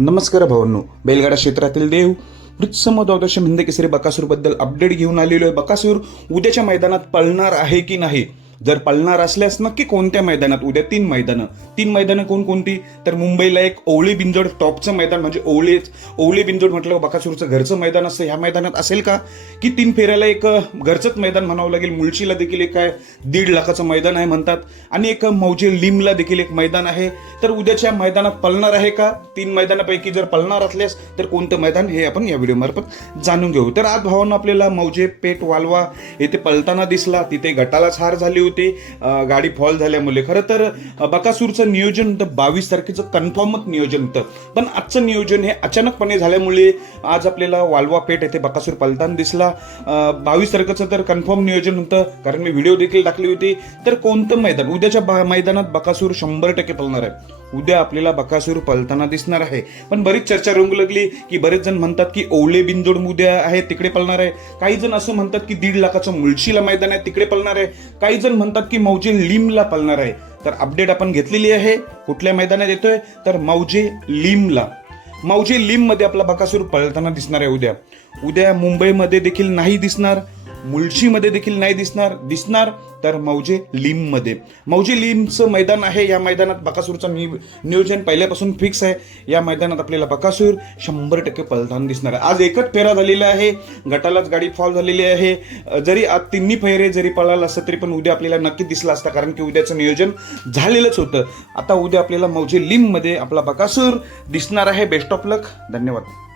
नमस्कार भावांनो, बैलगाडा क्षेत्रातील देव वृत्समोद्वादश हिंद केसरी बकासूरबद्दल अपडेट घेऊन आलेलो आहे. बकासूर उद्याच्या मैदानात पळणार आहे की नाही, जर पळणार असल्यास नक्की कोणत्या मैदानात, उद्या तीन मैदानं कोणकोणती, तर मुंबईला एक ओवळी बिंजोड टॉपचं मैदान, म्हणजे ओवळी बिंजोड म्हटलं बकासूरचं घरचं मैदान असतं. ह्या मैदानात असेल का, की तीन फेऱ्याला एक घरचंच मैदान म्हणावं लागेल. मुळशीला देखील एक काय 1.5 लाखाचं मैदान आहे म्हणतात, आणि एक मौजे लिमला देखील एक मैदान आहे. तर उद्याच्या मैदानात पळणार आहे का, तीन मैदानापैकी जर पळणार असल्यास तर कोणतं मैदान, हे आपण या व्हिडिओमार्फत जाणून घेऊ. तर आज भावांनो आपल्याला मौजे पेठ वालवा येथे पळताना दिसला. तिथे गटालाच हार झाली होती, गाडी फॉल झाल्यामुळे. खरं तर बकासूरचं नियोजन होतं 22 तारखेचं, कन्फर्मच नियोजन होतं, पण आजचं नियोजन हे अचानकपणे झाल्यामुळे आज आपल्याला वालवा पेठ येथे बकासूर पळताना दिसला. 22 तारखेचं तर कन्फर्म नियोजन होतं, कारण मी व्हिडिओ देखील टाकली होती. तर कोणतं मैदान, उद्याच्या मैदानात बकासूर 100% पळणार आहे. उद्या आपल्याला बकासूर पळताना दिसणार आहे. पण बरीच चर्चा रंगू लागली, की बरेच जण म्हणतात की ओवळे बिनजोड उद्या आहे तिकडे पळणार आहे. काही जण असं म्हणतात की 1.5 लाखाचं मुळशीला मैदान आहे तिकडे पळणार आहे. काही जण म्हणतात की मौजे लिमला पळणार आहे. तर अपडेट आपण घेतलेली आहे. कुठल्या मैदानात येतोय, तर मौजे लिम मध्ये आपला बकासूर पळताना दिसणार आहे. उद्या मुंबईमध्ये देखील नाही दिसणार, मुळशीमध्ये देखील नाही दिसणार तर मौजे लिमचं मैदान आहे. या मैदानात बकासूरचं नियोजन पहिल्यापासून फिक्स आहे. या मैदानात आपल्याला बकासूर 100% पळताना दिसणार आहे. आज एकच फेरा झालेला आहे, गटालाच गाडी फॉल झालेली आहे. जरी आज तिन्ही फेरे जरी पळाला असतं तरी पण उद्या आपल्याला नक्की दिसला असता, कारण की उद्याचं नियोजन झालेलंच होतं. आता उद्या आपल्याला मौजे लिममध्ये आपला बकासूर दिसणार आहे. बेस्ट ऑफ लक. धन्यवाद.